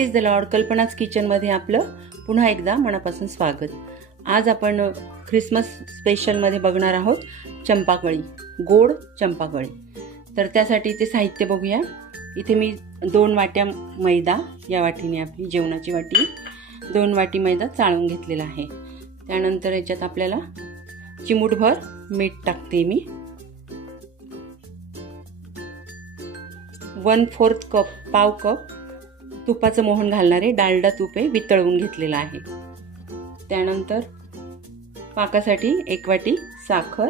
Praise the Lord. कल्पनाच किचनमध्ये आपलं पुन्हा एकदा मनापासून स्वागत. आज आपण ख्रिसमस स्पेशलमध्ये बघणार आहोत चंपाकळी, गोड चंपाकळी. तर त्यासाठी ते साहित्य बघूया. इथे मी 2 वाट्या मैदा, या वाटीने आपली जेवणाची वाटी 2 वाटी मैदा चाळून घेतलेला आहे. त्यानंतर याच्यात आपल्याला चिमूटभर मीठ टाकते मी. 1/4 कप, पाव कप तुपाचं मोहन घालणारे डालडा तूप आहे, वितळवून घेतलेलं आहे. त्यानंतर पाकासाठी 1 वाटी साखर,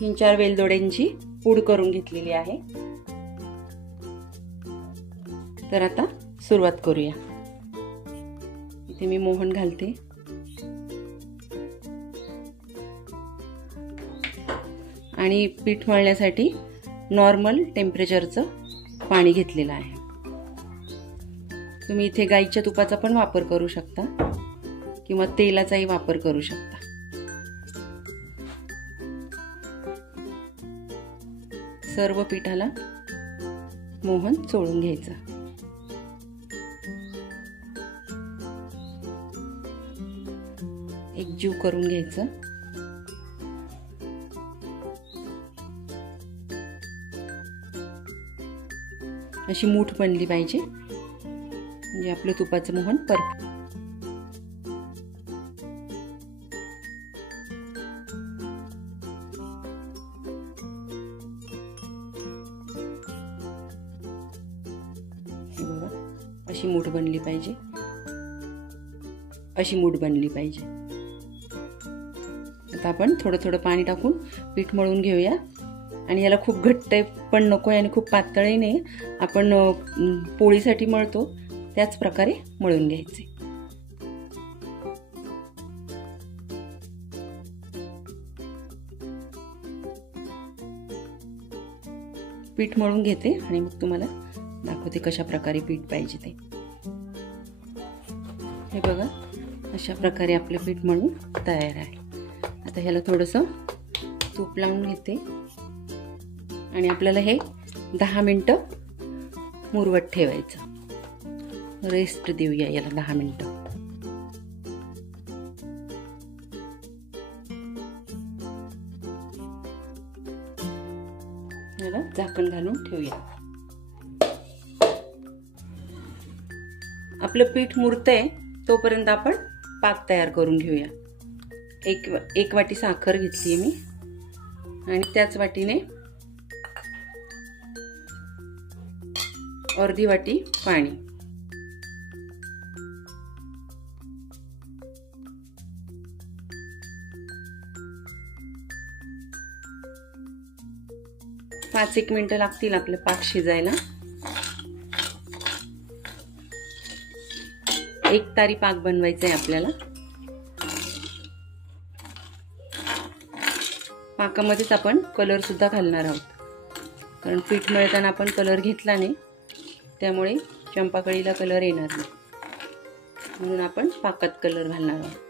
3-4 वेलदोड्यांची पूड करून घेतलेली आहे. तर आता सुरुवात करूया. इथे मी मोहन घालते. आणि पीठ मळण्यासाठी नॉर्मल टेम्परेचरचं पाणी घेतलेलं आहे. तुम्ही इथे गाईच्या तुपाचा पण वापर करू शकता किंवा तेलाचाही वापर करू शकता. सर्व पिठाला मोहन चोळून घ्यायचं. एकजीव करून घ्यायचं. अशी मूठ बनली पाहिजे, म्हणजे आपलं तुपाचं मोहन परफेक्ट. हे बघा, अशी मूठ बनली पाहिजे, अशी मूठ बनली पाहिजे. आता आपण थोडं थोडं पाणी टाकून पीठ मळून घेऊया. आणि याला खूप घट्ट पण नको आहे आणि खूप पातळही नाही. आपण पोळीसाठी मळतो त्याच प्रकारे मळून घ्यायचे. पीठ मळून घेते आणि मग तुम्हाला दाखवते कशा प्रकारे पीठ पाहिजे ते. हे बघा, अशा प्रकारे आपले पीठ मळून तयार आहे. आता ह्याला थोडंसं तूप लावून घेते आणि आपल्याला हे 10 मिनिटं मुरवत ठेवायचं. रेस्ट देऊया याला 10 मिनिटं. याला झाकण घालून ठेवूया. आपलं पीठ मुरतंय तोपर्यंत आपण पाक तयार करून घेऊया. एक वाटी साखर घेतली मी आणि त्याच वाटीने अर्धी वाटी पाणी. पाच 1 मिनिटं लागतील आपले पाक शिजायला. 1 तारी पाक बनवायचा आहे आपल्याला. पाकामध्येच आपण कलर सुद्धा घालणार आहोत, कारण पीठ मळताना आपण कलर घेतला नाही, त्यामुळे चंपाकळीला कलर येणार नाही. म्हणून आपण पाकात कलर घालणार आहोत.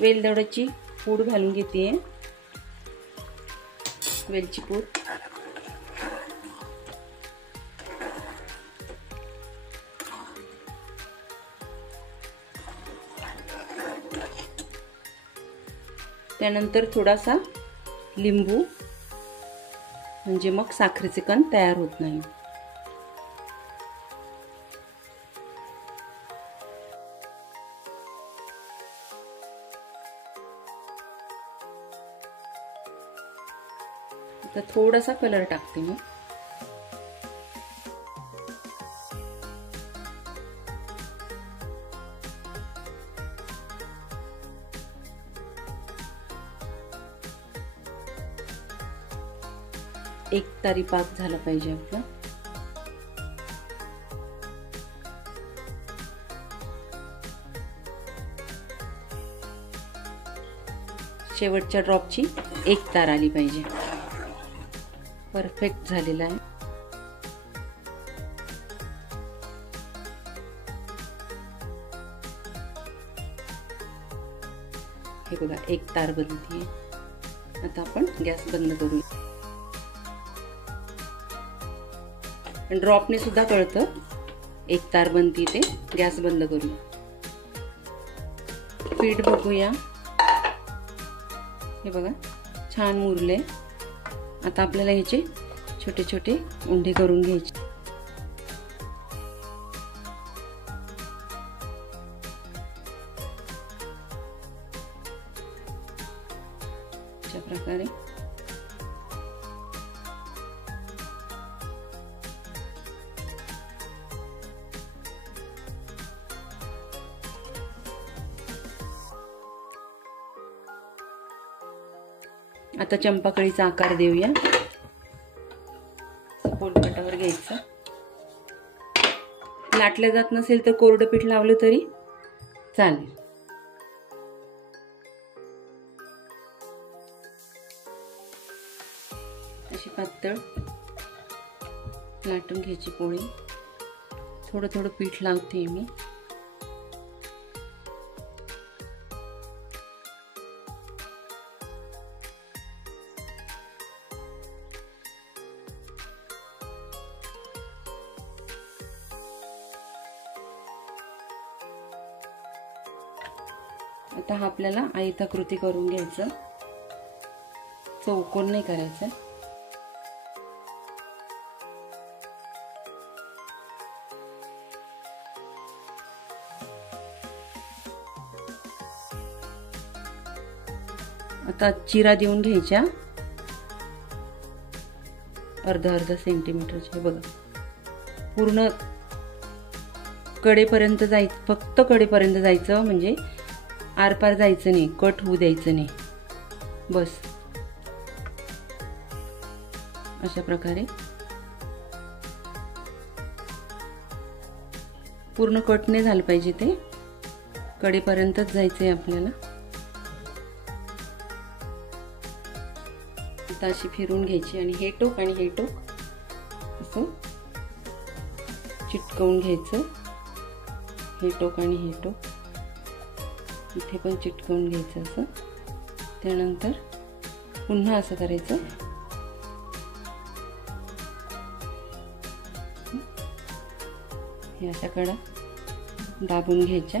वेलदोड्याची पूड घालून घेते. वेलची पूड, त्यानंतर थोडासा लिंबू, म्हणजे मग साखरेचे कण तयार होत नाही. आता थोडासा कलर टाकते मी. एक तारी पाक झाला पाहिजे आपला. शेवटच्या ड्रॉपची 1 तार आली पाहिजे. परफेक्ट झालेला आहे. हे हे बघा एक तार बनते. आता आपण गॅस बंद करूया. ड्रॉपने सुद्धा कळतं एक तार बनती ते. गॅस बंद करूया. पीठ बघूया. हे बघा छान मुरले. आता आपल्याला ह्याचे छोटे छोटे उंडे करून घ्यायचे. अशा प्रकारे आता चंपाकळीचा आकार देऊया. पोलपाटावर घ्यायचं. लाटलं जात नसेल तर कोरडं पीठ लावलं तरी चालेल. अशी पातळ लाटून घ्यायची पोळी. थोडं थोडं पीठ लावते मी. आता हा आपल्याला आयताकृती करून घ्यायचं. चौकोन नाही करायचं. आता चिरा देऊन घ्यायच्या अर्धा सेंटीमीटरचे. बघा पूर्ण कडेपर्यंत जायचं. फक्त कडेपर्यंत जायचं, म्हणजे आरपार जायचं नाही, कट होऊ द्यायचं नाही. बस अशा प्रकारे पूर्ण कट नाही झालं पाहिजे. ते कडेपर्यंतच जायचंय आपल्याला. आता अशी फिरून घ्यायची आणि हे टोक आणि हे टोक असं चिटकवून घ्यायचं. हे टोक आणि हे टोक इथे पण चिटकवून घ्यायचं असं. त्यानंतर पुन्हा असं करायचं. हे अशा कडा दाबून घ्यायच्या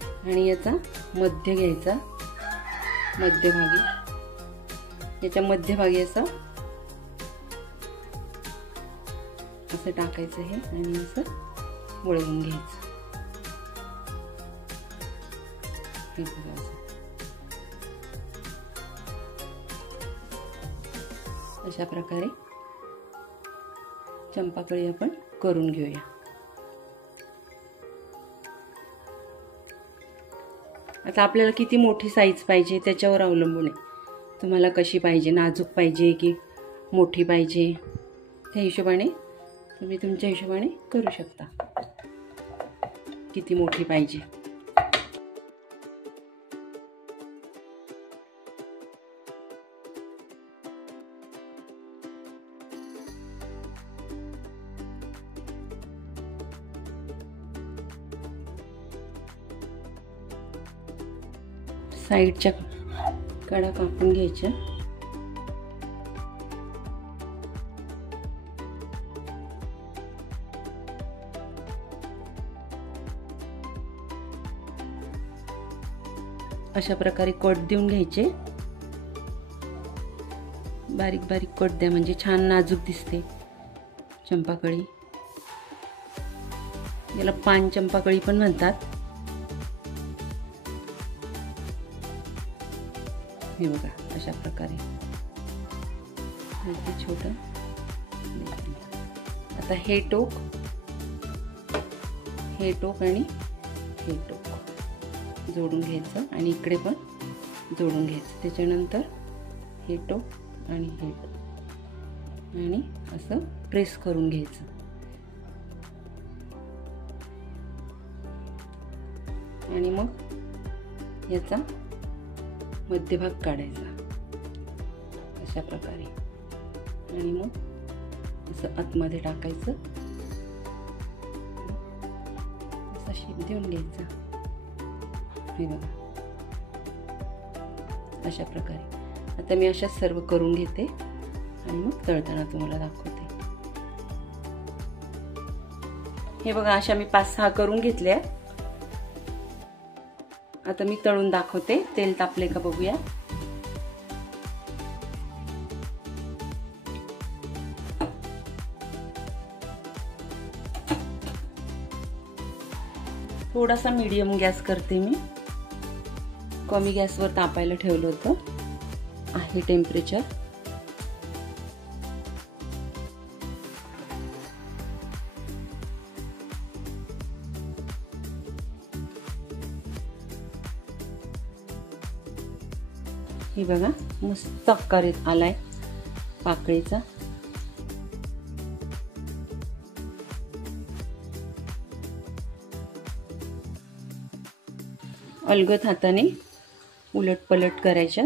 आणि याचा मध्य घ्यायचा. मध्यभागी, याच्या मध्यभागी असं टाकायचं हे आणि असं वळवून घ्यायचं. हे बघा असं. अशा प्रकारे चंपाकळी आपण करून घेऊया. आता आपल्याला किती मोठी साईज पाहिजे त्याच्यावर अवलंबून आहे. तुम्हाला कशी पाहिजे, नाजूक पाहिजे की मोठी पाहिजे, त्या हिशोबाने तुम्ही तुमच्या हिशोबाने करू शकता. किती मोठी पाहिजे. साईडच्या कडा कापून घ्यायच्या. अशा प्रकारे कट देऊन घ्यायचे. बारीक बारीक कट द्या, म्हणजे छान नाजूक दिसते चंपाकळी. याला पान चंपाकळी पण म्हणतात. हे बघा अशा प्रकारे छोट. आता हे टोक आणि हे टोक जोडून घ्यायचं आणि इकडे पण जोडून घ्यायचं. त्याच्यानंतर हे टोक आणि हे टोक आणि असं प्रेस करून घ्यायचं. आणि मग याचा मध्यभाग काढायचा अशा प्रकारे आणि मग असं आतमध्ये टाकायचं. असा शेप देऊन घ्यायचा. हे बघा अशा प्रकारे आता मी अशाच सर्व करून घेते आणि मग तळताना तुम्हाला दाखवते। हे बघा अशा मी 5-6 करून घेतल्या। आता मी तळून दाखवते। तेल तापले का बघूया। थोडासा मीडियम गॅस करते मी, कमी गॅसवर तापायला ठेवलं होतं, आहे टेम्परेचर। हे बघा मस्त आकार आलाय पाकळीचा। अलगद हाताने उलट पलट करायच्या।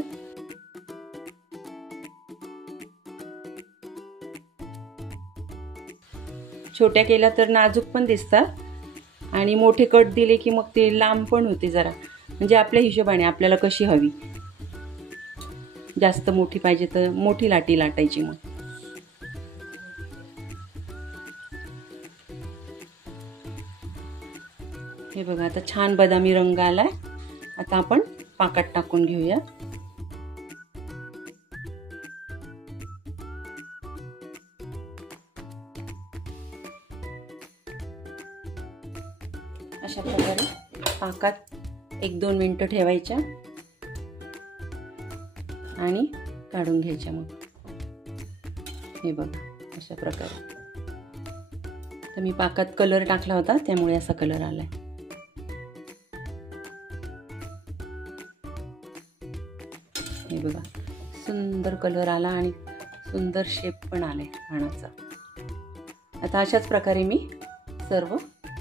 छोट्या केल्या तर नाजूक पण दिसतात आणि मोठे कट दिले की मग ते लांब पण होते जरा, म्हणजे आपल्या हिशोबाने आपल्याला कशी हवी। जास्त मोठी पाहिजे तर मोठी लाटी लाटायची। मग हे बघा आता छान बदामी रंग आलाय। आता आपण पाकात टाकून घेऊया। अशा प्रकारे पाकात 1-2 मिनिटं ठेवायच्या आणि काढून घ्यायच्या। मग हे बघा अशा प्रकारे। तर मी पाकात कलर टाकला होता त्यामुळे असा कलर आलाय। हे बघा सुंदर कलर आला आणि सुंदर शेप पण आलाय पानाचा। आता अशाच प्रकारे मी सर्व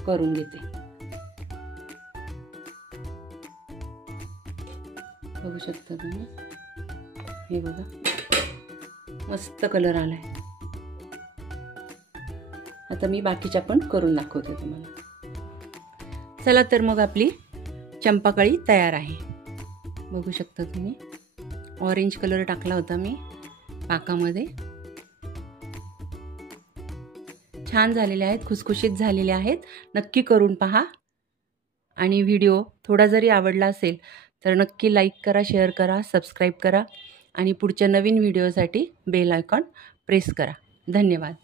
करून घेते। बघू शकता तुम्ही, हे बघा मस्त कलर आलाय। आता मी बाकीच्या पण करून दाखवते तुम्हाला। चला तर मग आपली चंपाकळी तयार आहे। बघू शकता तुम्ही, ऑरेंज कलर टाकला होता मी पाकामध्ये। छान झालेले आहेत, खुसखुशीत झालेले आहेत। नक्की करून पहा आणि व्हिडिओ थोडा जरी आवडला असेल तर नक्की लाईक करा, शेअर करा, सबस्क्राईब करा आणि पुढच्या नवीन व्हिडिओसाठी बेल आयकॉन प्रेस करा। धन्यवाद।